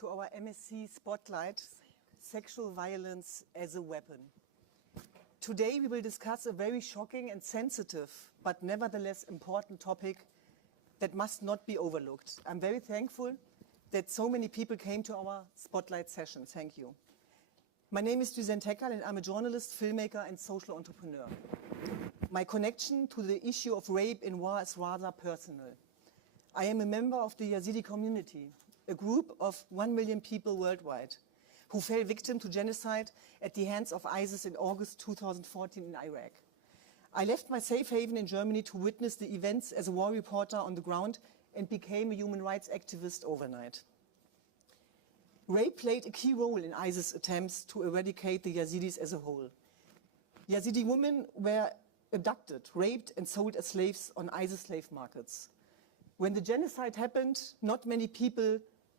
to our MSc Spotlight, Sexual Violence as a Weapon. Today we will discuss a very shocking and sensitive, but nevertheless important topic that must not be overlooked. I'm very thankful that so many people came to our Spotlight session. Thank you. My name is Düsen Tekkal and I'm a journalist, filmmaker and social entrepreneur. My connection to the issue of rape in war is rather personal. I am a member of the Yazidi community, a group of 1 million people worldwide who fell victim to genocide at the hands of ISIS in August 2014 in Iraq. I left my safe haven in Germany to witness the events as a war reporter on the ground and became a human rights activist overnight. Rape played a key role in ISIS attempts to eradicate the Yazidis as a whole. Yazidi women were abducted, raped and sold as slaves on ISIS slave markets. When the genocide happened, not many people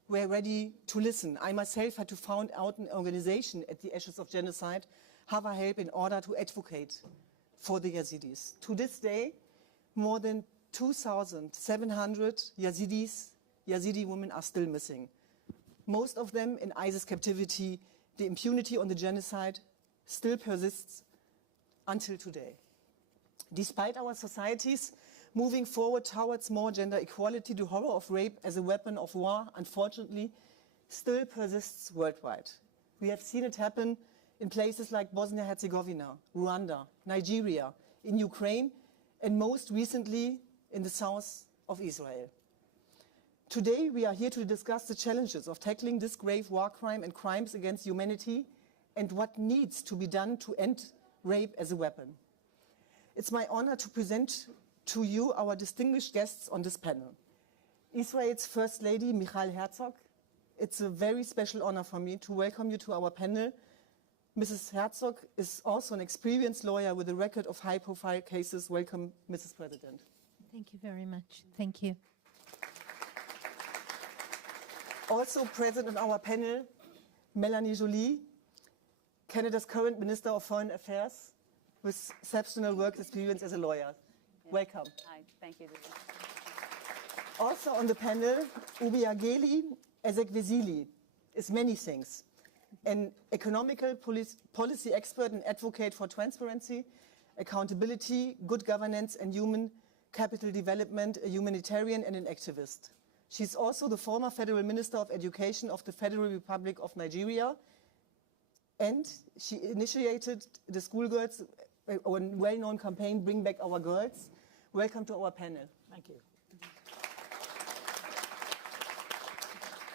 were ready to listen. I myself had to found out an organization at the ashes of genocide, Hava Help, in order to advocate for the Yazidis. To this day, more than 2,700 Yazidi women are still missing. Most of them in ISIS captivity. The impunity on the genocide still persists until today. Despite our societies moving forward towards more gender equality, the horror of rape as a weapon of war, unfortunately, still persists worldwide. We have seen it happen in places like Bosnia-Herzegovina, Rwanda, Nigeria, in Ukraine, and most recently in the south of Israel. Today, we are here to discuss the challenges of tackling this grave war crime and crimes against humanity and what needs to be done to end rape as a weapon. It's my honor to present to you our distinguished guests on this panel. Israel's First Lady, Michal Herzog. It's a very special honor for me to welcome you to our panel. Mrs. Herzog is also an experienced lawyer with a record of high-profile cases. Welcome, Mrs. President. Thank you very much. Thank you. Also present on our panel, Melanie Joly, Canada's current Minister of Foreign Affairs, with exceptional work experience as a lawyer. Yeah. Welcome. Hi, thank you. Also on the panel, Obiageli Ezekwesili is many things. An economical policy expert and advocate for transparency, accountability, good governance and human capital development, a humanitarian and an activist. She's also the former Federal Minister of Education of the Federal Republic of Nigeria, and she initiated the schoolgirls, a well-known campaign, Bring Back Our Girls. Welcome to our panel. Thank you.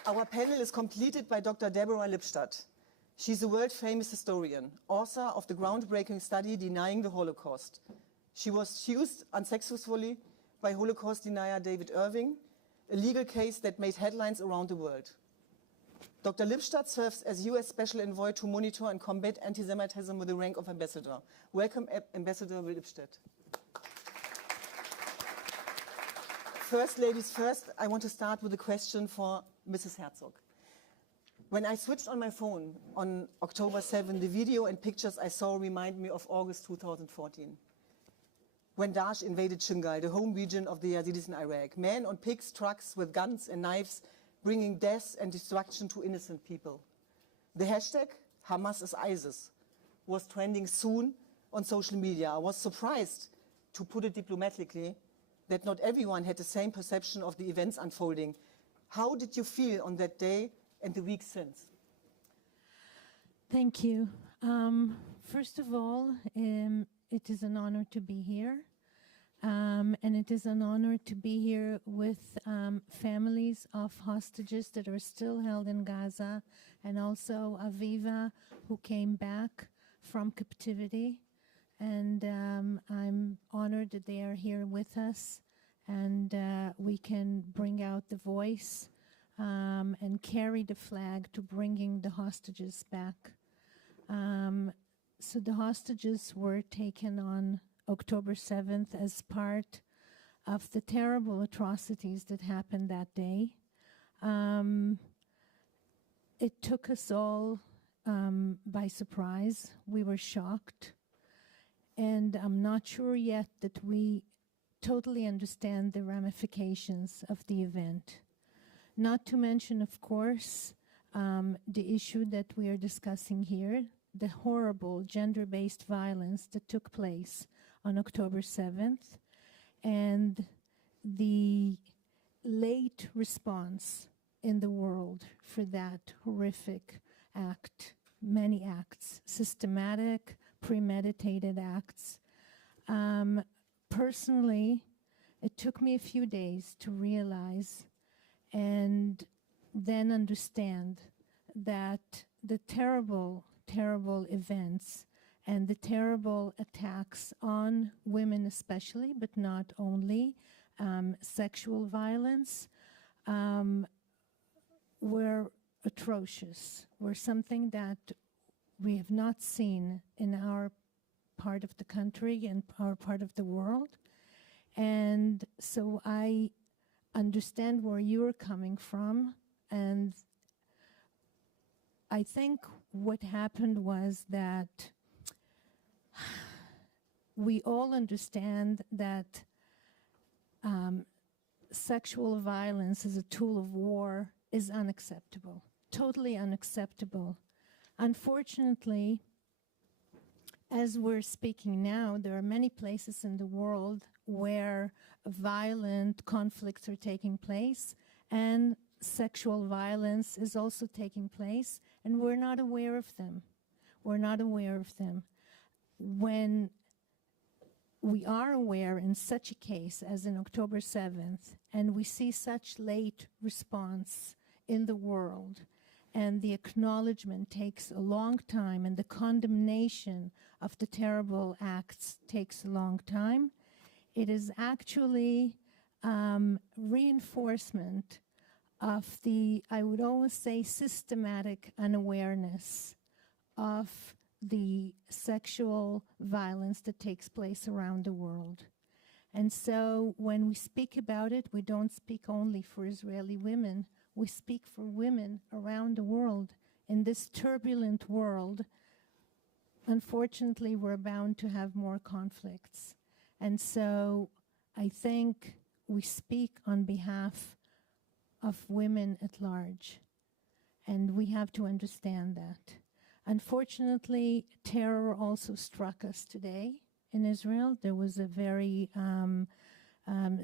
Our panel is completed by Dr. Deborah Lipstadt. She's a world-famous historian, author of the groundbreaking study Denying the Holocaust. She was accused unsuccessfully by Holocaust denier David Irving, a legal case that made headlines around the world. Dr. Lipstadt serves as US Special Envoy to monitor and combat anti-Semitism with the rank of ambassador. Welcome, Ambassador Lipstadt. First ladies first, I want to start with a question for Mrs. Herzog. When I switched on my phone on October 7, the video and pictures I saw remind me of August 2014. When Daesh invaded Shingal, the home region of the Yazidis in Iraq. Men on pigs, trucks with guns and knives, bringing death and destruction to innocent people. The hashtag Hamas is ISIS was trending soon on social media. I was surprised, to put it diplomatically, that not everyone had the same perception of the events unfolding. How did you feel on that day and the weeks since? Thank you. First of all, it is an honor to be here. And it is an honor to be here with families of hostages that are still held in Gaza, and also Aviva, who came back from captivity. And I'm honored that they are here with us, and we can bring out the voice and carry the flag to bringing the hostages back. So the hostages were taken on October 7th as part of the terrible atrocities that happened that day. It took us all by surprise. We were shocked. And I'm not sure yet that we totally understand the ramifications of the event. Not to mention, of course, the issue that we are discussing here, the horrible gender-based violence that took place on October 7th, and the late response in the world for that horrific act, many acts, systematic, premeditated acts. Personally, it took me a few days to realize and then understand that the terrible, terrible events and the terrible attacks on women especially, but not only, sexual violence, were atrocious, were something that we have not seen in our part of the country and our part of the world. And so I understand where you're coming from, and I think what happened was that we all understand that sexual violence as a tool of war is unacceptable, totally unacceptable. Unfortunately, as we're speaking now, there are many places in the world where violent conflicts are taking place and sexual violence is also taking place, and we're not aware of them. We're not aware of them. When we are aware in such a case as in October 7th, and we see such late response in the world, and the acknowledgement takes a long time, and the condemnation of the terrible acts takes a long time, it is actually reinforcement of the, I would almost say, systematic unawareness of the sexual violence that takes place around the world. And so when we speak about it, we don't speak only for Israeli women, we speak for women around the world. In this turbulent world, unfortunately, we're bound to have more conflicts. And so I think we speak on behalf of women at large, and we have to understand that. Unfortunately, terror also struck us today in Israel. There was a very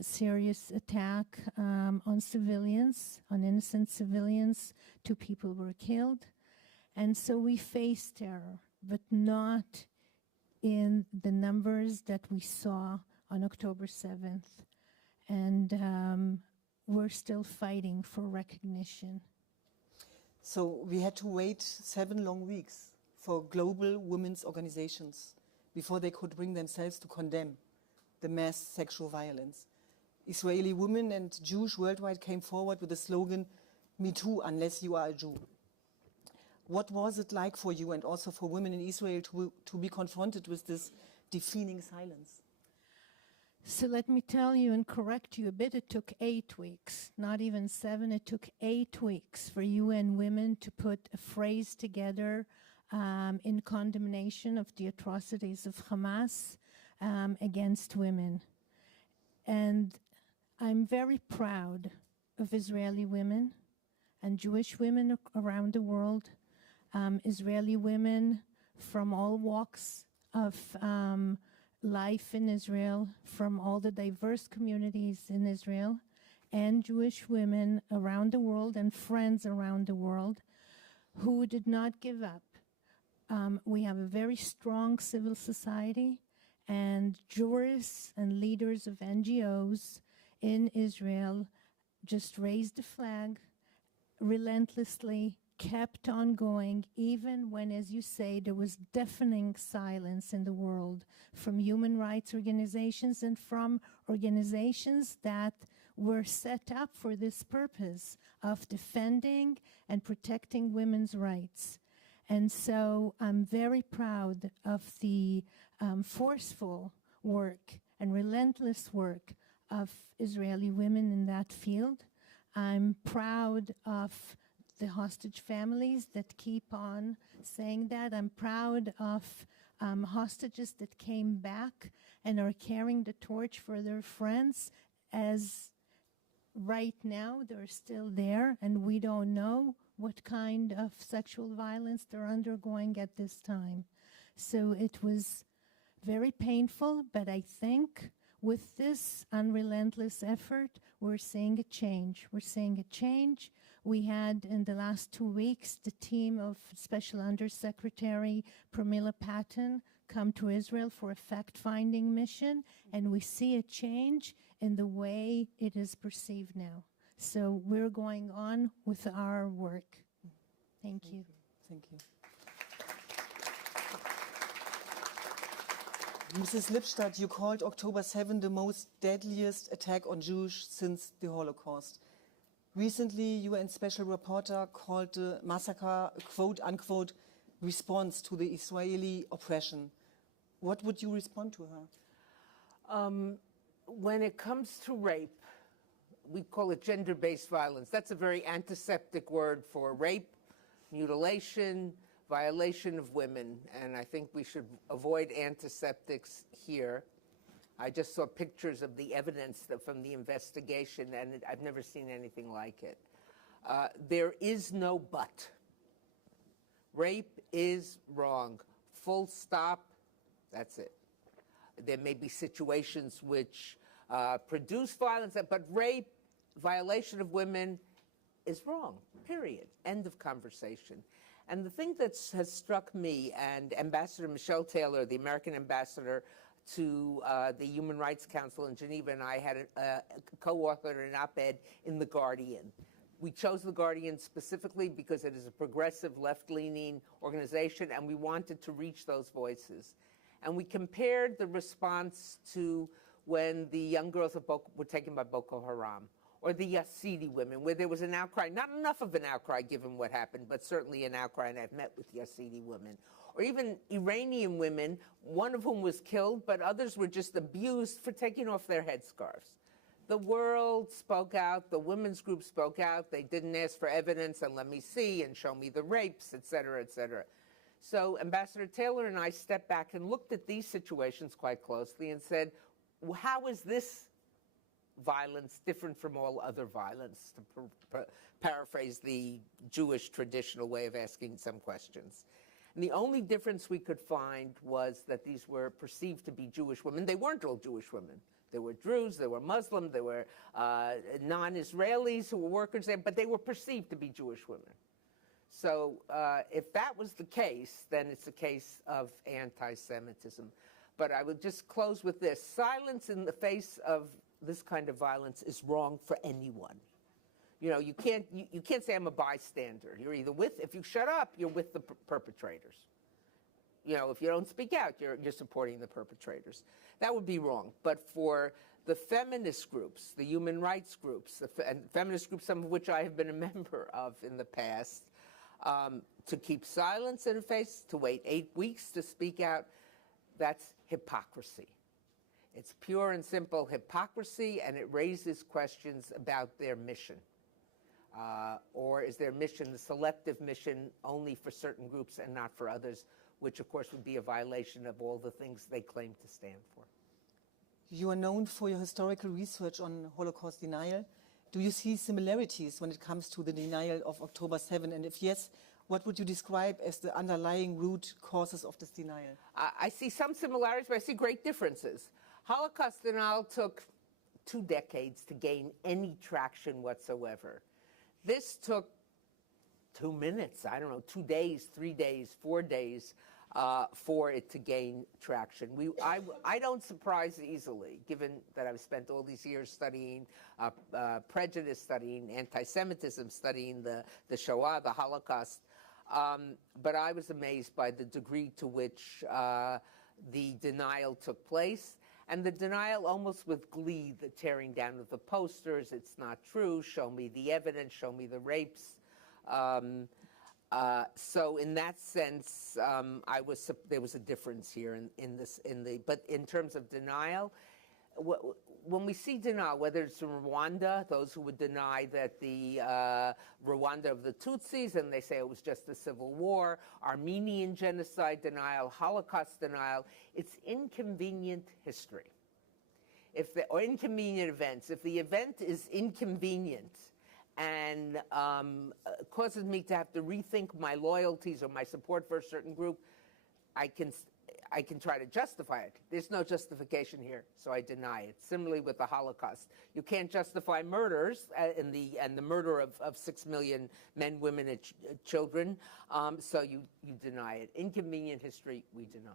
serious attack on civilians, on innocent civilians. 2 people were killed. And so we face terror, but not in the numbers that we saw on October 7th. And we're still fighting for recognition. So we had to wait 7 long weeks for global women's organizations before they could bring themselves to condemn the mass sexual violence. Israeli women and Jews worldwide came forward with the slogan, "Me too, unless you are a Jew." What was it like for you and also for women in Israel to be confronted with this deafening silence? So let me tell you and correct you a bit. It took 8 weeks, not even 7. It took 8 weeks for UN Women to put a phrase together in condemnation of the atrocities of Hamas against women. And I'm very proud of Israeli women and Jewish women around the world, Israeli women from all walks of life in Israel, from all the diverse communities in Israel, and Jewish women around the world and friends around the world who did not give up. We have a very strong civil society, and jurists and leaders of NGOs in Israel just raised the flag relentlessly, kept on going, even when, as you say, there was deafening silence in the world from human rights organizations and from organizations that were set up for this purpose of defending and protecting women's rights. And so I'm very proud of the forceful work and relentless work of Israeli women in that field. I'm proud of the hostage families that keep on saying that. I'm proud of hostages that came back and are carrying the torch for their friends, as right now they're still there and we don't know what kind of sexual violence they're undergoing at this time. So it was very painful, but I think with this unrelentless effort, we're seeing a change. We're seeing a change. We had in the last 2 weeks the team of Special Undersecretary Pramila Patten come to Israel for a fact-finding mission, and we see a change in the way it is perceived now. So we're going on with our work. Thank you. Thank you. Mrs. Lipstadt, you called October 7 the most deadliest attack on Jews since the Holocaust. Recently, UN Special Reporter called the massacre a quote-unquote response to the Israeli oppression. What would you respond to her? When it comes to rape, we call it gender-based violence. That's a very antiseptic word for rape, mutilation, violation of women, and I think we should avoid antiseptics here. I just saw pictures of the evidence from the investigation, and I've never seen anything like it. There is no but. Rape is wrong. Full stop. That's it. There may be situations which produce violence, but rape, violation of women, is wrong, period. End of conversation. And the thing that has struck me, and Ambassador Michelle Taylor, the American ambassador to the Human Rights Council in Geneva, and I had co-authored an op-ed in The Guardian. We chose The Guardian specifically because it is a progressive, left-leaning organization, and we wanted to reach those voices. And we compared the response to when the young girls were taken by Boko Haram, or the Yazidi women, where there was an outcry, not enough of an outcry given what happened, but certainly an outcry, and I've met with Yazidi women. Or even Iranian women, one of whom was killed, but others were just abused for taking off their headscarves. The world spoke out, the women's group spoke out, they didn't ask for evidence and let me see and show me the rapes, et cetera, et cetera. So Ambassador Taylor and I stepped back and looked at these situations quite closely and said, well, how is this violence different from all other violence, to paraphrase the Jewish traditional way of asking some questions. And the only difference we could find was that these were perceived to be Jewish women. They weren't all Jewish women. There were Druze, there were Muslim, there were non-Israelis who were workers there, but they were perceived to be Jewish women. So if that was the case, then it's a case of anti-Semitism. But I would just close with this. Silence in the face of this kind of violence is wrong for anyone. You know, you can't say I'm a bystander. You're either with, if you shut up, you're with the perpetrators. You know, if you don't speak out, you're supporting the perpetrators. That would be wrong. But for the feminist groups, the human rights groups, and feminist groups, some of which I have been a member of in the past, to keep silence in the face, to wait 8 weeks to speak out, that's hypocrisy. It's pure and simple hypocrisy, and it raises questions about their mission. Or is their mission the selective mission only for certain groups and not for others, which of course would be a violation of all the things they claim to stand for. You are known for your historical research on Holocaust denial. Do you see similarities when it comes to the denial of October 7? And if yes, what would you describe as the underlying root causes of this denial? I see some similarities, but I see great differences. Holocaust denial took 2 decades to gain any traction whatsoever. This took 2 minutes, I don't know, 2 days, 3 days, 4 days for it to gain traction. I don't surprise easily, given that I've spent all these years studying prejudice, studying anti-Semitism, studying the Shoah, the Holocaust. But I was amazed by the degree to which the denial took place. And the denial almost with glee, the tearing down of the posters, it's not true, show me the evidence, show me the rapes. So in that sense, there was a difference here but in terms of denial, when we see denial, whether it's in Rwanda, those who would deny that the Rwanda of the Tutsis, and they say it was just a civil war, Armenian genocide denial, Holocaust denial, it's inconvenient history. Or inconvenient events. If the event is inconvenient and causes me to have to rethink my loyalties or my support for a certain group, I can try to justify it. There's no justification here, so I deny it. Similarly with the Holocaust, you can't justify murders and the murder of 6 million men, women, and children, so you deny it. Inconvenient history, we deny.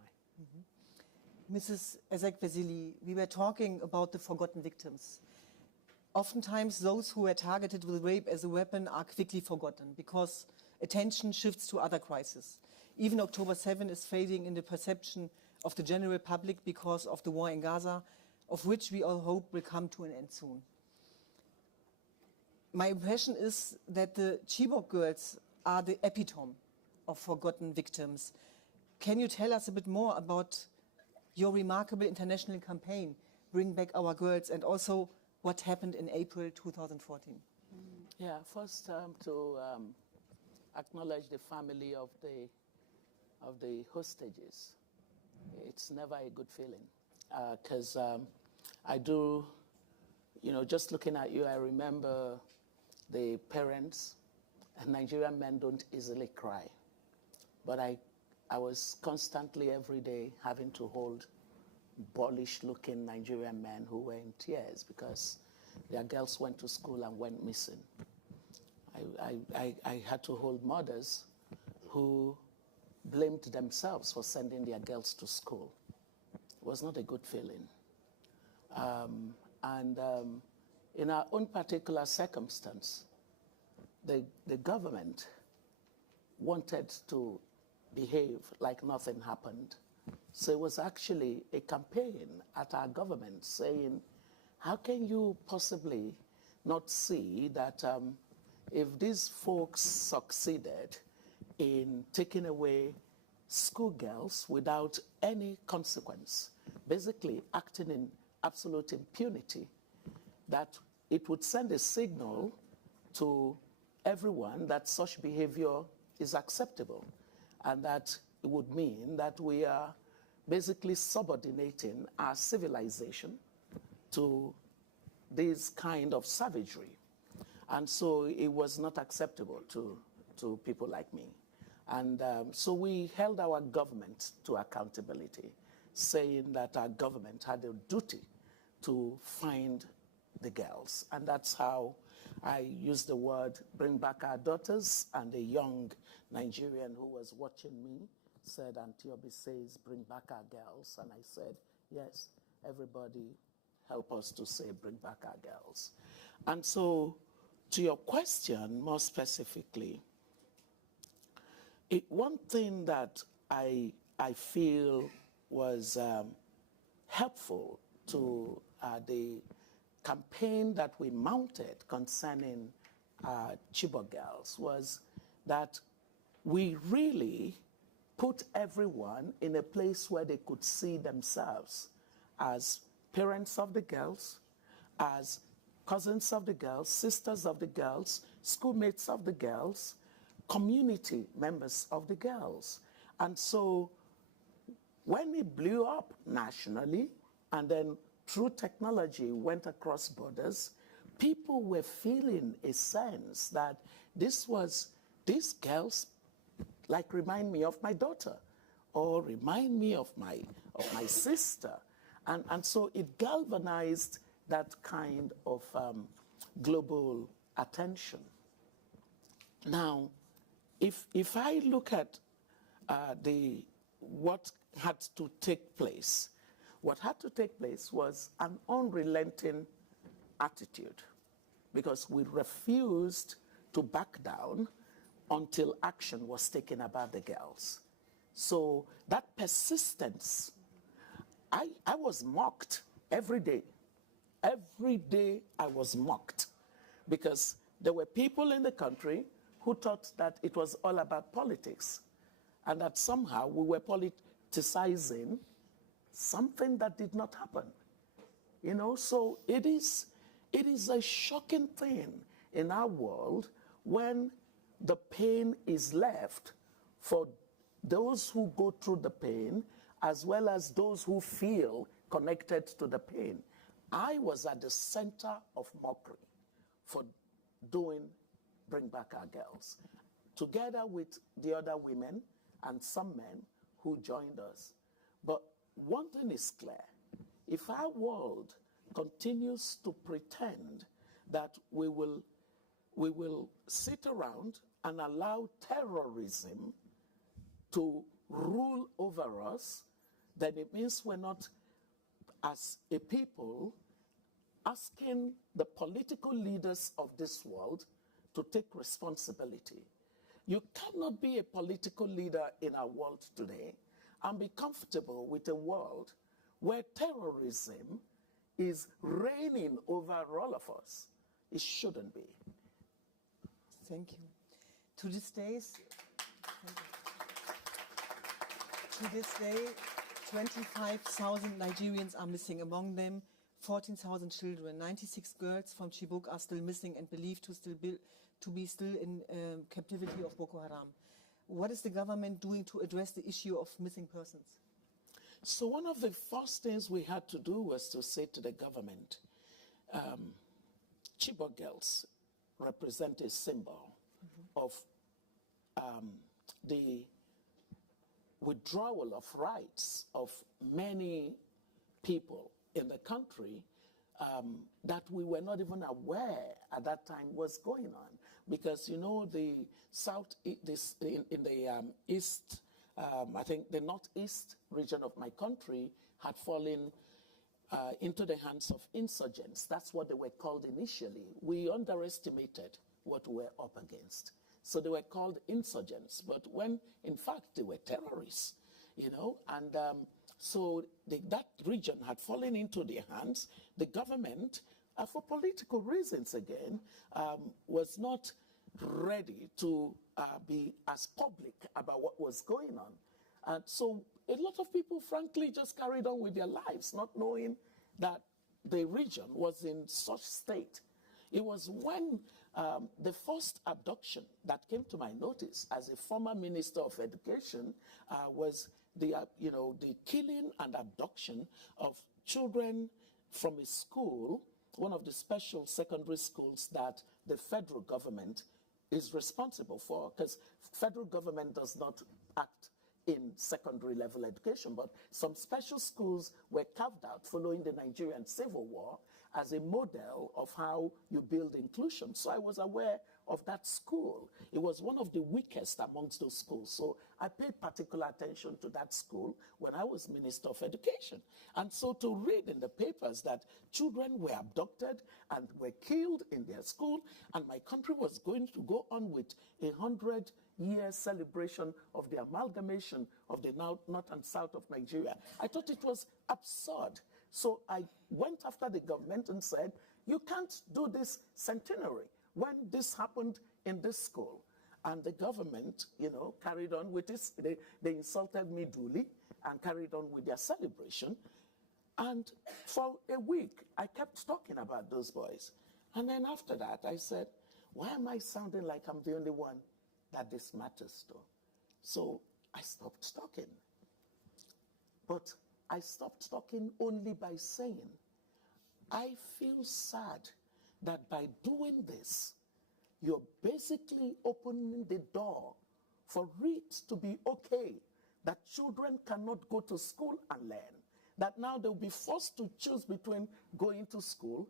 Mrs. Ezek-Vesili, we were talking about the forgotten victims. Oftentimes, those who were targeted with rape as a weapon are quickly forgotten because attention shifts to other crises. Even October 7 is fading in the perception of the general public because of the war in Gaza, of which we all hope will come to an end soon. My impression is that the Chibok girls are the epitome of forgotten victims. Can you tell us a bit more about your remarkable international campaign, Bring Back Our Girls, and also what happened in April 2014? Yeah, first to acknowledge the family of the hostages. It's never a good feeling because I do, just looking at you, I remember the parents, and Nigerian men don't easily cry. But I was constantly every day having to hold bullish-looking Nigerian men who were in tears because their girls went to school and went missing. I had to hold mothers who blamed themselves for sending their girls to school. It was not a good feeling. In our own particular circumstance, the government wanted to behave like nothing happened. So it was actually a campaign at our government saying, how can you possibly not see that if these folks succeeded in taking away schoolgirls without any consequence, basically acting in absolute impunity, that it would send a signal to everyone that such behavior is acceptable, and that it would mean that we are basically subordinating our civilization to this kind of savagery. And so it was not acceptable to people like me. And so we held our government to accountability, saying that our government had a duty to find the girls. And that's how I used the word bring back our daughters, and a young Nigerian who was watching me said, Antiobi says, bring back our girls. And I said, yes, everybody help us to say, bring back our girls. And so to your question, more specifically, one thing that I feel was helpful to the campaign that we mounted concerning Chibok girls was that we really put everyone in a place where they could see themselves as parents of the girls, as cousins of the girls, sisters of the girls, schoolmates of the girls, community members of the girls. And so when it blew up nationally, and then through technology went across borders, people were feeling a sense that these girls like remind me of my daughter, or remind me of my sister. And so it galvanized that kind of global attention. Now, if I look at what had to take place, what had to take place was an unrelenting attitude, because we refused to back down until action was taken about the girls. So that persistence, I was mocked every day. Every day I was mocked, because there were people in the country who thought that it was all about politics, and that somehow we were politicizing something that did not happen. So it is a shocking thing in our world when the pain is left for those who go through the pain, as well as those who feel connected to the pain. I was at the center of mockery for doing Bring Back Our Girls, together with the other women and some men who joined us. But one thing is clear. If our world continues to pretend that we will sit around and allow terrorism to rule over us, then it means we're not, as a people, asking the political leaders of this world to take responsibility. You cannot be a political leader in our world today and be comfortable with a world where terrorism is reigning over all of us. It shouldn't be. Thank you. To this day, 25,000 Nigerians are missing, among them 14,000 children. 96 girls from Chibok are still missing and believed to be still in captivity of Boko Haram. What is the government doing to address the issue of missing persons? So one of the first things we had to do was to say to the government, Chibok girls represent a symbol of the withdrawal of rights of many people in the country that we were not even aware at that time was going on. Because, you know, the south, in the east, I think the northeast region of my country had fallen into the hands of insurgents. That's what they were called initially. We underestimated what we were up against. So they were called insurgents, but when in fact they were terrorists, you know, and so that region had fallen into their hands. The government, for political reasons again, was not ready to be as public about what was going on. And so a lot of people, frankly, just carried on with their lives, not knowing that the region was in such state. It was when the first abduction that came to my notice as a former Minister of Education was the killing and abduction of children from a school, one of the special secondary schools that the federal government is responsible for, because federal government does not act in secondary level education, but some special schools were carved out following the Nigerian Civil War as a model of how you build inclusion. So I was aware of that school. It was one of the weakest amongst those schools. So I paid particular attention to that school when I was Minister of Education. And so to read in the papers that children were abducted and were killed in their school, and my country was going to go on with 100-year celebration of the amalgamation of the north and south of Nigeria, I thought it was absurd. So I went after the government and said, you can't do this centenary when this happened in this school. And the government, carried on with this. They insulted me duly and carried on with their celebration. And for a week, I kept talking about those boys. And then after that, I said, why am I sounding like I'm the only one that this matters to? So I stopped talking. But I stopped talking only by saying, I feel sad that by doing this, you're basically opening the door for it to be okay that children cannot go to school and learn, that now they'll be forced to choose between going to school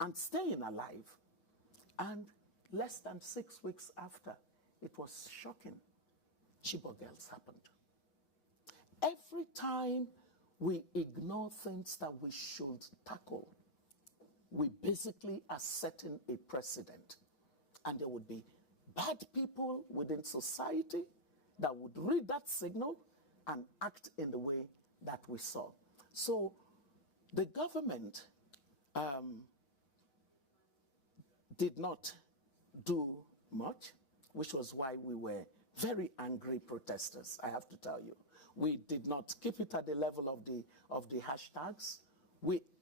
and staying alive. And less than 6 weeks after, it was shocking. Chibok girls happened. Every time we ignore things that we should tackle, we basically are setting a precedent. And there would be bad people within society that would read that signal and act in the way that we saw. So the government did not do much, which was why we were very angry protesters, I have to tell you. We did not keep it at the level of the hashtags.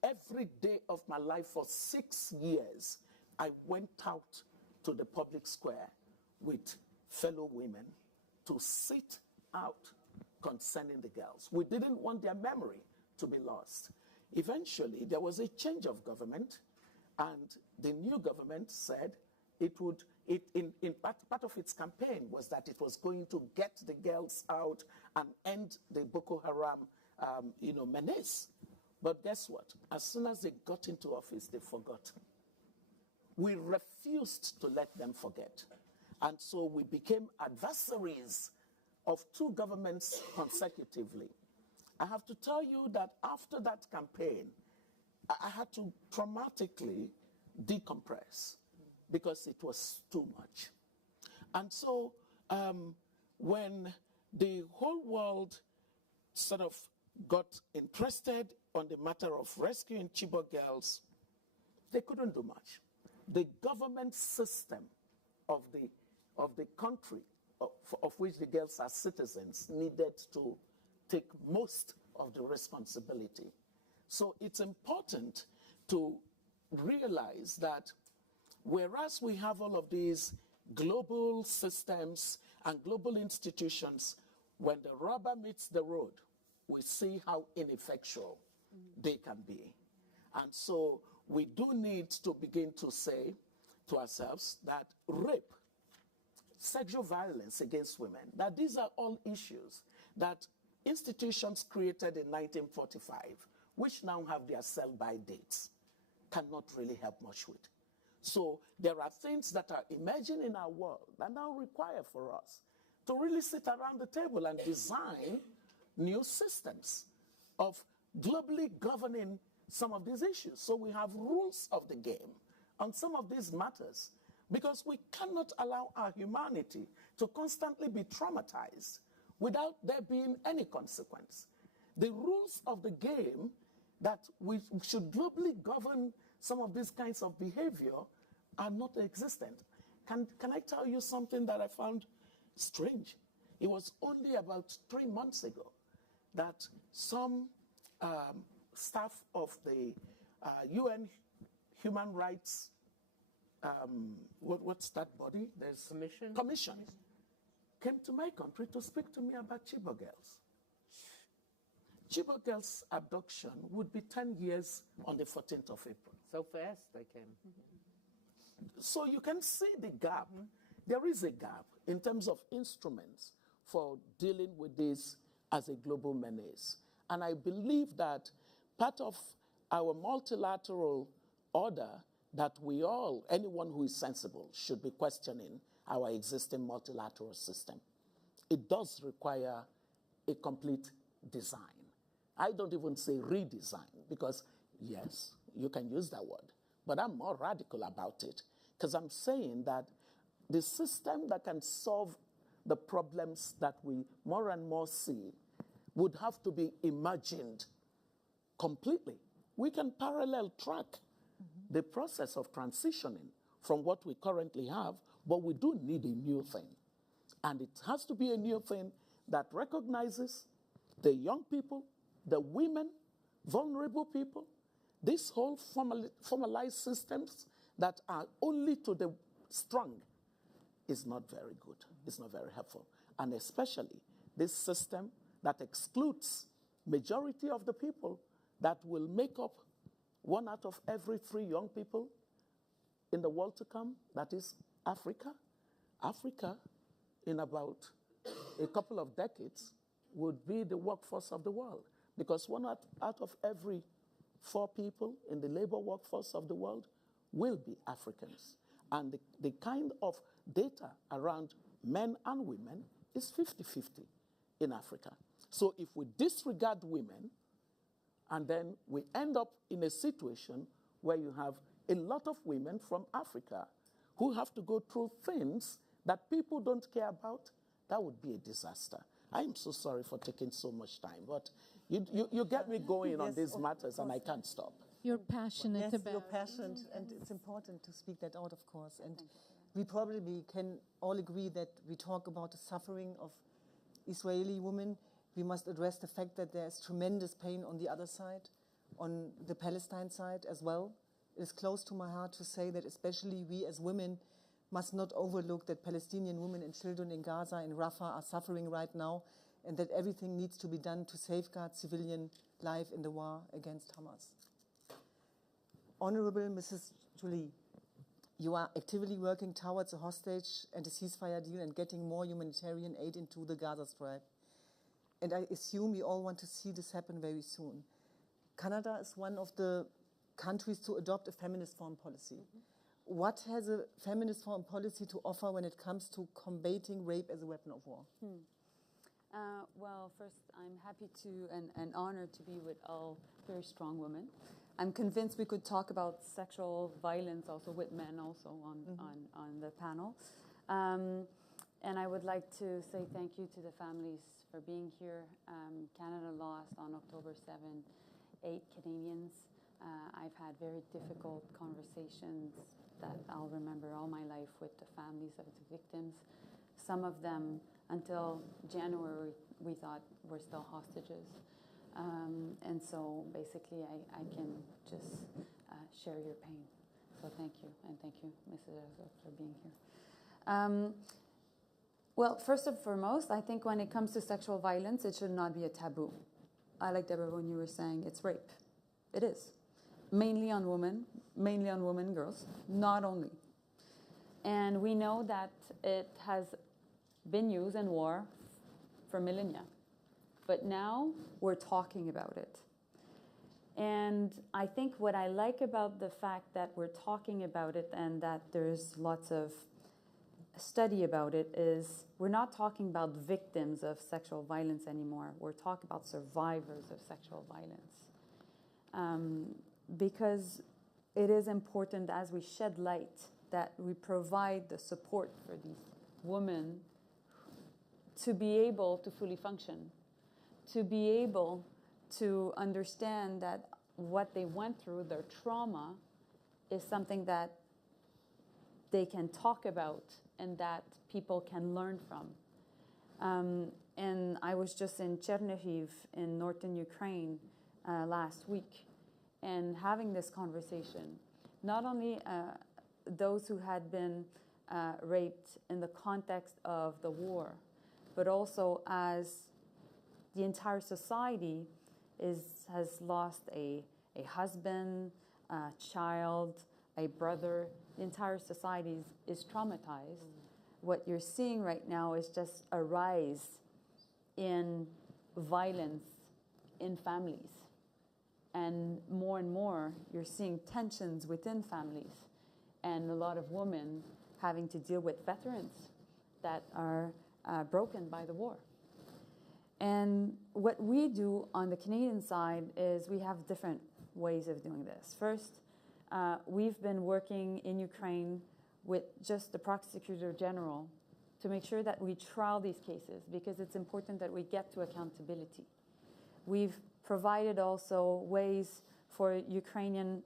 Every day of my life for 6 years, I went out to the public square with fellow women to sit out concerning the girls. We didn't want their memory to be lost. Eventually, there was a change of government, and the new government said, part of its campaign was that it was going to get the girls out and end the Boko Haram, menace. But guess what? As soon as they got into office, they forgot. We refused to let them forget. And so we became adversaries of two governments consecutively. I have to tell you that after that campaign, I had to traumatically decompress because it was too much. And so when the whole world sort of got interested on the matter of rescuing Chibok girls, they couldn't do much. The government system of the country of which the girls are citizens needed to take most of the responsibility. So it's important to realize that whereas we have all of these global systems and global institutions, when the rubber meets the road, we see how ineffectual they can be. And so we do need to begin to say to ourselves that rape, sexual violence against women, that these are all issues that institutions created in 1945, which now have their sell-by dates, cannot really help much with. So there are things that are emerging in our world that now require for us to really sit around the table and design new systems of globally governing some of these issues. So we have rules of the game on some of these matters, because we cannot allow our humanity to constantly be traumatized without there being any consequence. The rules of the game that we should globally govern some of these kinds of behavior are not existent. Can I tell you something that I found strange? It was only about 3 months ago that some staff of the UN Human Rights, what's that body? There's Commission came to my country to speak to me about Chibok girls. Chibok girls' abduction would be 10 years on the 14th of April. So fast they came. So you can see the gap. There is a gap in terms of instruments for dealing with this as a global menace. And I believe that part of our multilateral order that we all, anyone who is sensible, should be questioning our existing multilateral system. It does require a complete design. I don't even say redesign, because yes, you can use that word, but I'm more radical about it, because I'm saying that the system that can solve the problems that we more and more see would have to be imagined completely. We can parallel track the process of transitioning from what we currently have, but we do need a new thing. And it has to be a new thing that recognizes the young people, the women, vulnerable people, these whole formalized systems that are only to the strong is not very good. It's not very helpful. And especially this system that excludes majority of the people that will make up 1 out of every 3 young people in the world to come, that is Africa. Africa, in about a couple of decades, would be the workforce of the world, because 1 out of every 4 people in the labor workforce of the world will be Africans. And the kind of data around men and women is 50-50 in Africa. So if we disregard women, and then we end up in a situation where you have a lot of women from Africa who have to go through things that people don't care about, that would be a disaster. I am so sorry for taking so much time, but you get me going on these matters, and I can't stop. You're passionate Yes, about you're passionate, and it's important to speak that out, of course. And we probably can all agree that we talk about the suffering of Israeli women. We must address the fact that there is tremendous pain on the other side, on the Palestine side as well. It is close to my heart to say that especially we as women must not overlook that Palestinian women and children in Gaza and Rafah are suffering right now, and that everything needs to be done to safeguard civilian life in the war against Hamas. Honorable Mrs. Joly. You are actively working towards a hostage and a ceasefire deal and getting more humanitarian aid into the Gaza Strip. And I assume we all want to see this happen very soon. Canada is one of the countries to adopt a feminist foreign policy. What has a feminist foreign policy to offer when it comes to combating rape as a weapon of war? Well, first, I'm happy to and honored to be with all very strong women. I'm convinced we could talk about sexual violence also with men also on the panel. And I would like to say thank you to the families for being here. Canada lost on October 7, 8 Canadians. I've had very difficult conversations that I'll remember all my life with the families of the victims. Some of them, until January, we thought were still hostages. And so basically, I can just share your pain. So thank you, and thank you, Mrs. Herzog, for being here. Well, first and foremost, I think when it comes to sexual violence, it should not be a taboo. I like, Deborah, when you were saying it's rape. It is. Mainly on women, girls, not only. And we know that it has been used in war for millennia. But now we're talking about it. And I think what I like about the fact that we're talking about it and that there's lots of study about it is we're not talking about victims of sexual violence anymore. We're talking about survivors of sexual violence. Because it is important as we shed light that we provide the support for these women to be able to fully function, to be able to understand that what they went through, their trauma, is something that they can talk about and that people can learn from. And I was just in Chernihiv in northern Ukraine last week and having this conversation. Not only those who had been raped in the context of the war, but also as the entire society has lost a husband, a child, a brother. The entire society is traumatized. What you're seeing right now is just a rise in violence in families. And more, you're seeing tensions within families and a lot of women having to deal with veterans that are broken by the war. And what we do on the Canadian side is we have different ways of doing this. First, we've been working in Ukraine with just the Prosecutor General to make sure that we trial these cases because it's important that we get to accountability. We've provided also ways for Ukrainian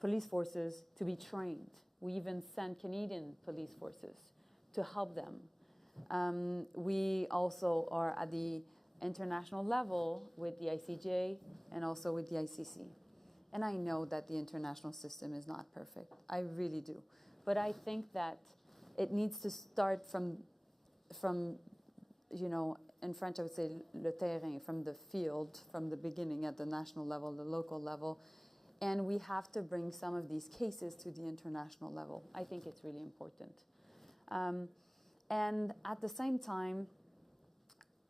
police forces to be trained. We even send Canadian police forces to help them. We also are at the international level with the ICJ and also with the ICC. And I know that the international system is not perfect. I really do. But I think that it needs to start from in French I would say le terrain, from the field, from the beginning at the national level, the local level. And we have to bring some of these cases to the international level. I think it's really important. And at the same time,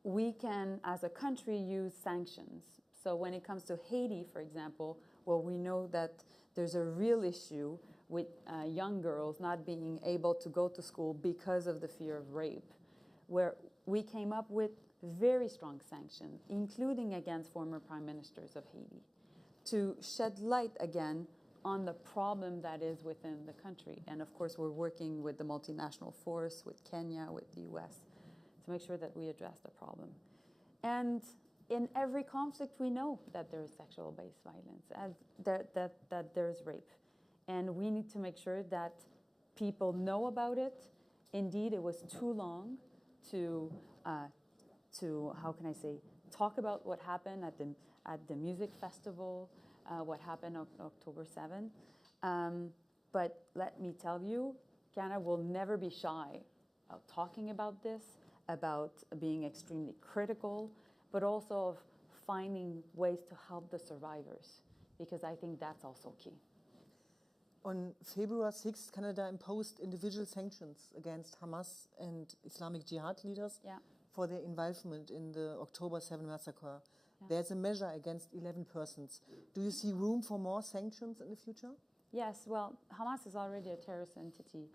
we can, as a country, use sanctions. So when it comes to Haiti, for example, well, we know that there's a real issue with young girls not being able to go to school because of the fear of rape, where we came up with very strong sanctions, including against former prime ministers of Haiti, to shed light again on the problem that is within the country. And of course, we're working with the multinational force, with Kenya, with the US, to make sure that we address the problem. And in every conflict, we know that there is sexual-based violence, and that there's rape. And we need to make sure that people know about it. Indeed, it was too long to how can I say, talk about what happened at the music festival, what happened on October 7th. But let me tell you, Canada will never be shy of talking about this, about being extremely critical, but also of finding ways to help the survivors, because I think that's also key. On February 6th, Canada imposed individual sanctions against Hamas and Islamic Jihad leaders Yeah. for their involvement in the October 7 massacre. There's a measure against 11 persons. Do you see room for more sanctions in the future? Yes, well, Hamas is already a terrorist entity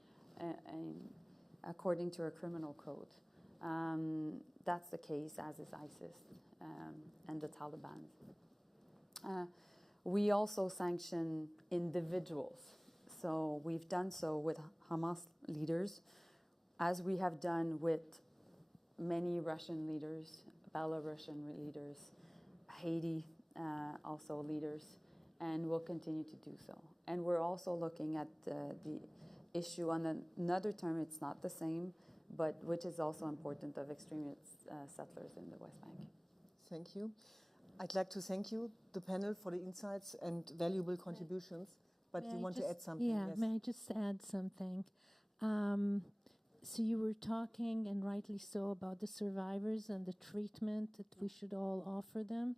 according to our criminal code. That's the case, as is ISIS and the Taliban. We also sanction individuals. So we've done so with Hamas leaders, as we have done with many Russian leaders, Belarusian leaders, Haiti also leaders, and we'll continue to do so. And we're also looking at the issue on another term, it's not the same, but which is also important, of extremist settlers in the West Bank. Thank you. I'd like to thank you, the panel, for the insights and valuable contributions. But you want to add something? Yeah, Yes. may I just add something? So you were talking, and rightly so, about the survivors and the treatment that we should all offer them.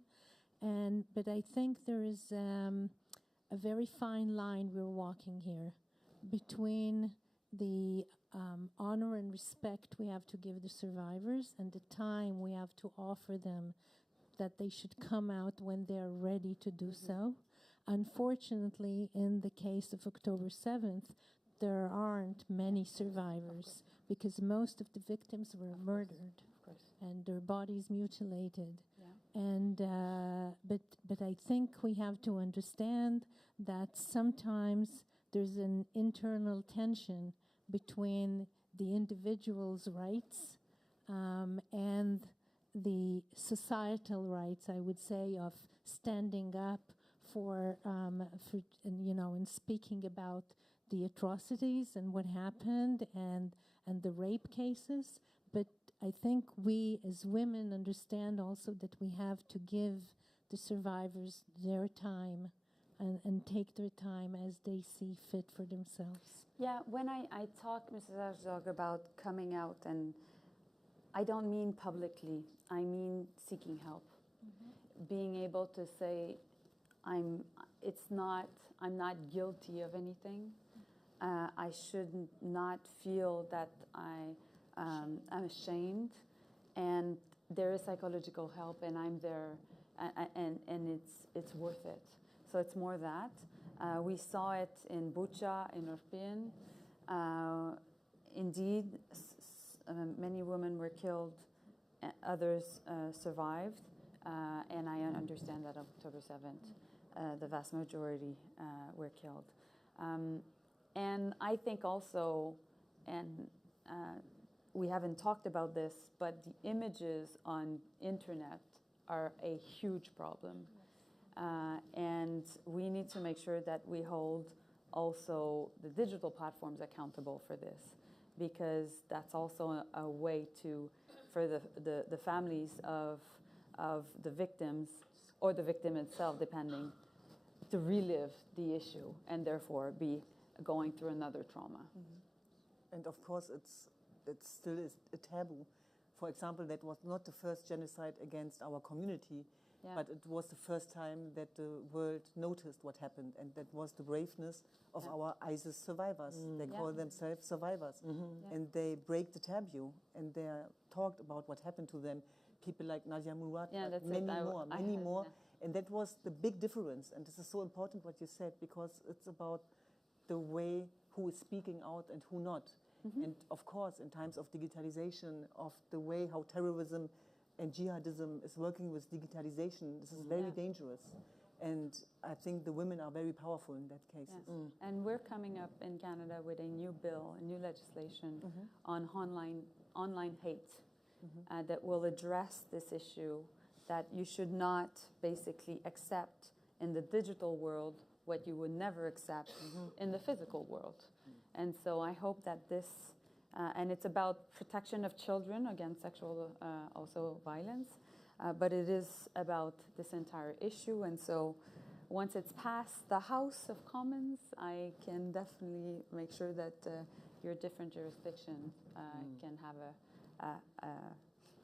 But I think there is a very fine line we're walking here between the honor and respect we have to give the survivors and the time we have to offer them, that they should come out when they're ready to do so. Unfortunately, in the case of October 7th, there aren't many survivors because most of the victims were murdered and their bodies mutilated. Yeah. And but I think we have to understand that sometimes there's an internal tension between the individual's rights and the societal rights, I would say, of standing up for and speaking about the atrocities and what happened and the rape cases. But I think we as women understand also that we have to give the survivors their time and take their time as they see fit for themselves. Yeah, when I talk, Mrs. Herzog, about coming out, and I don't mean publicly, I mean seeking help. Being able to say, I'm not guilty of anything. I should not feel that I'm ashamed, and there is psychological help, and I'm there, and it's worth it. So it's more that. We saw it in Bucha, in Irpin. Indeed, many women were killed, others survived, and I understand that October 7th, the vast majority were killed. And I think also, and we haven't talked about this, but the images on internet are a huge problem. And we need to make sure that we hold also the digital platforms accountable for this, because that's also a way for the families of the victims, or the victim itself, depending, to relive the issue and therefore be going through another trauma. And of course, it still is a taboo. For example, that was not the first genocide against our community, but it was the first time that the world noticed what happened, and that was the braveness of our ISIS survivors. They call themselves survivors, and they break the taboo, and they talked about what happened to them. People like Nadia Murad, many more. And that was the big difference. And this is so important what you said, because it's about the way who is speaking out and who not. And of course, in times of digitalization, of the way how terrorism and jihadism is working with digitalization, this is very dangerous. And I think the women are very powerful in that case. Yes. And we're coming up in Canada with a new bill, a new legislation on online hate that will address this issue, that you should not basically accept in the digital world what you would never accept in the physical world. And so I hope that this, and it's about protection of children against sexual also violence, but it is about this entire issue. And so once it's passed the House of Commons, I can definitely make sure that your different jurisdictions can have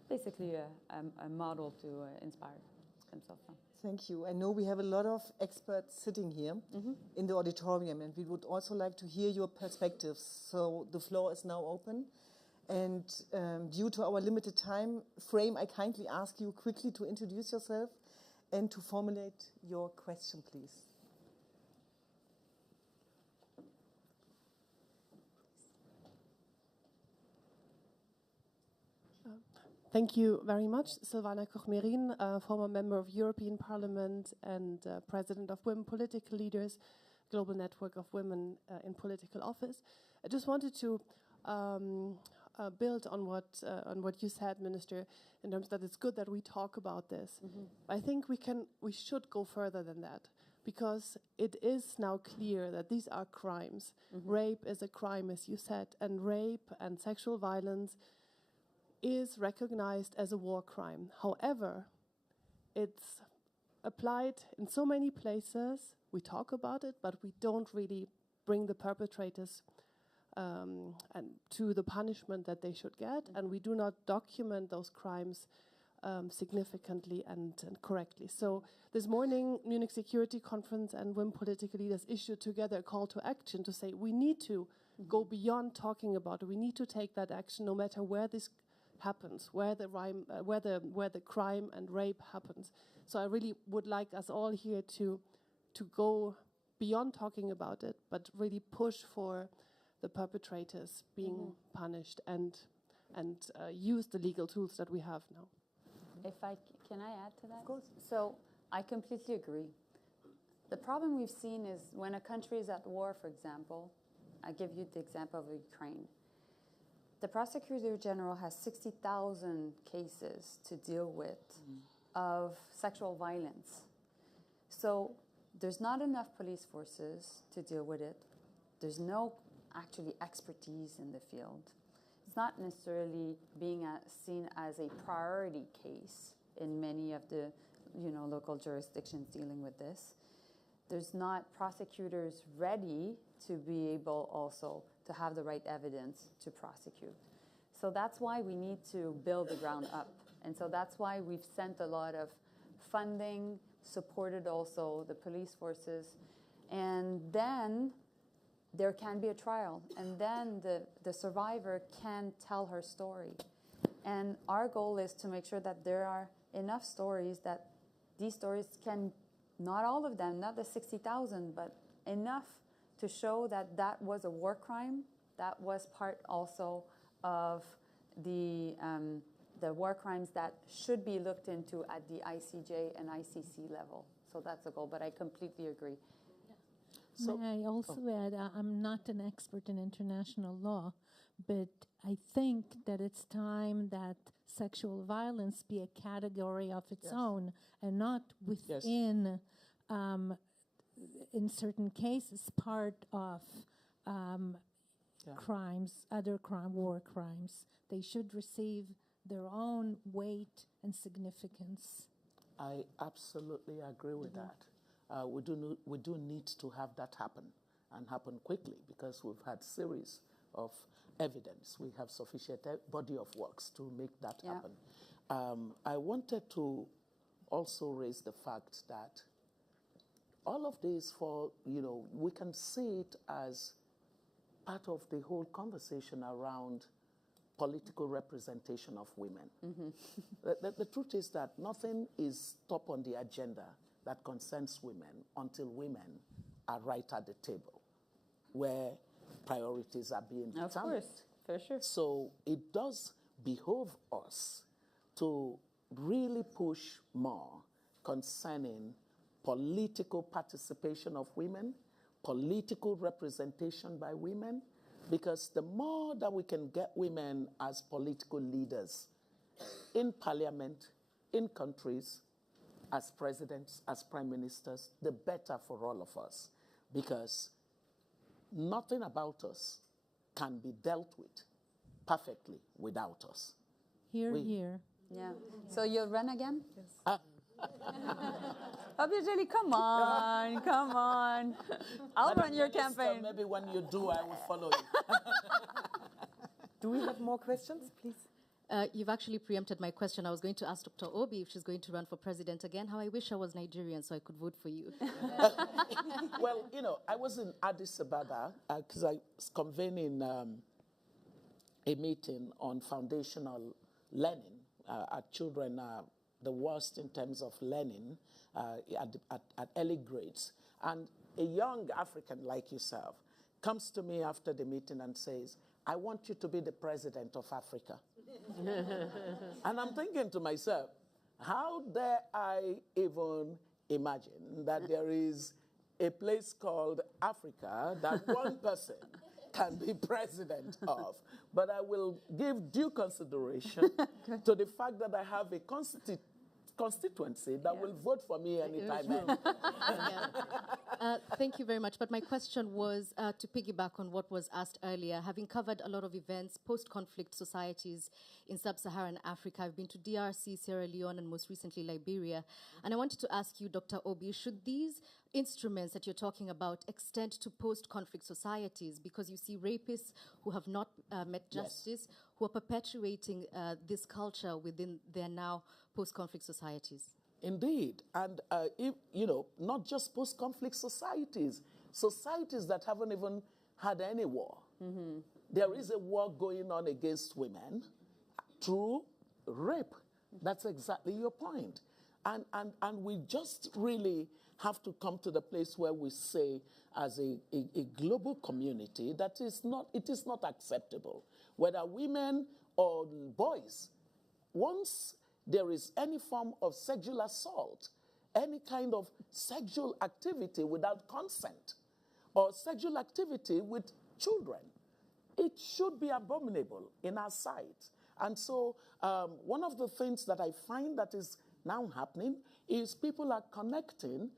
basically a model to inspire. themselves from. Thank you. I know we have a lot of experts sitting here in the auditorium, and we would also like to hear your perspectives. So the floor is now open. And due to our limited time frame, I kindly ask you quickly to introduce yourself and to formulate your question, please. Thank you very much. Silvana Koch-Merin, former member of European Parliament and president of Women Political Leaders, Global Network of Women in Political Office. I just wanted to build on what you said, Minister, in terms that it's good that we talk about this. I think we should go further than that, because it is now clear that these are crimes. Rape is a crime, as you said, and rape and sexual violence is recognized as a war crime. However, it's applied in so many places. We talk about it, but we don't really bring the perpetrators and to the punishment that they should get, and we do not document those crimes significantly and correctly. So this morning, Munich Security Conference and Women Political Leaders issued together a call to action to say we need to go beyond talking about it. We need to take that action, no matter where this happens, where the crime and rape happens. So I really would like us all here to go beyond talking about it, but really push for the perpetrators being punished and use the legal tools that we have now. Can I add to that? Of course. So I completely agree. The problem we've seen is when a country is at war, for example, I give you the example of Ukraine. The Prosecutor General has 60,000 cases to deal with of sexual violence. So there's not enough police forces to deal with it. There's no actually expertise in the field. It's not necessarily being seen as a priority case in many of the local jurisdictions dealing with this. There's not prosecutors ready to be able also to have the right evidence to prosecute. So that's why we need to build the ground up. And so that's why we've sent a lot of funding, supported also the police forces. And then there can be a trial. And then the survivor can tell her story. And our goal is to make sure that there are enough stories that these stories can, not all of them, not the 60,000, but enough to show that that was a war crime. That was part also of the war crimes that should be looked into at the ICJ and ICC level. So that's the goal, but I completely agree. So- May I also add, I'm not an expert in international law, but I think that it's time that sexual violence be a category of its own and not within, in certain cases, part of crimes, war crimes. They should receive their own weight and significance. I absolutely agree with that. We do need to have that happen, and happen quickly, because we've had series of evidence. We have sufficient body of works to make that happen. I wanted to also raise the fact that all of this we can see it as part of the whole conversation around political representation of women. The truth is that nothing is top on the agenda that concerns women until women are right at the table, where priorities are being determined. Of course, for sure. So it does behoove us to really push more concerning political participation of women, political representation by women, because the more that we can get women as political leaders in parliament, in countries, as presidents, as prime ministers, the better for all of us, because nothing about us can be dealt with perfectly without us. Here. Yeah. So you'll run again? Yes. Obviously, come on. I'll run your campaign. Maybe when you do, I will follow you. Do we have more questions, please? you've actually preempted my question. I was going to ask Dr. Obi if she's going to run for president again. How I wish I was Nigerian so I could vote for you. Well, you know, I was in Addis Ababa because I was convening a meeting on foundational learning. Our children are the worst in terms of learning at early grades. And a young African like yourself comes to me after the meeting and says, I want you to be the president of Africa. And I'm thinking to myself, how dare I even imagine that there is a place called Africa that one person can be president of? But I will give due consideration to the fact that I have a constituency that will vote for me anytime. Thank you very much. But my question was to piggyback on what was asked earlier. Having covered a lot of events, post-conflict societies in sub-Saharan Africa, I've been to DRC, Sierra Leone, and most recently Liberia. And I wanted to ask you, Dr. Obi, should these instruments that you're talking about extend to post-conflict societies? Because you see rapists who have not met justice, who are perpetuating this culture within their now post-conflict societies. Indeed. And, if, you know, not just post-conflict societies, societies that haven't even had any war. Mm-hmm. There is a war going on against women through rape. That's exactly your point. And we just really have to come to the place where we say, as a global community, that it is not acceptable, whether women or boys. Once there is any form of sexual assault, any kind of sexual activity without consent, or sexual activity with children, it should be abominable in our sight. And so one of the things that I find that is now happening is people are connecting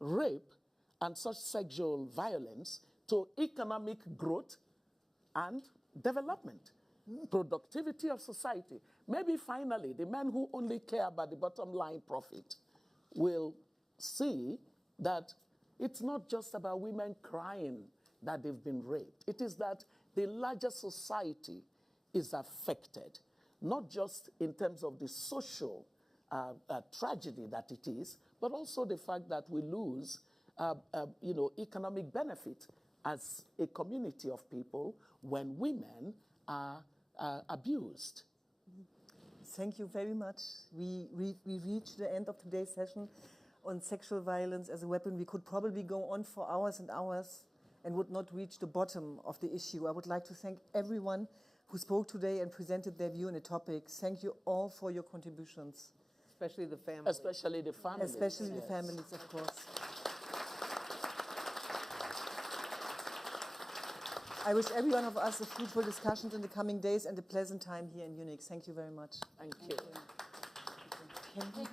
rape and such sexual violence to economic growth and development, productivity of society. Maybe finally, the men who only care about the bottom line profit will see that it's not just about women crying that they've been raped. It is that the larger society is affected, not just in terms of the social tragedy that it is, but also the fact that we lose economic benefit as a community of people when women are abused. Thank you very much. We reached the end of today's session on sexual violence as a weapon. We could probably go on for hours and hours and would not reach the bottom of the issue. I would like to thank everyone who spoke today and presented their view on the topic. Thank you all for your contributions. Especially the families. Especially the families. Especially the families, of course. I wish every one of us a fruitful discussions in the coming days and a pleasant time here in Munich. Thank you very much. Thank you. Thank you.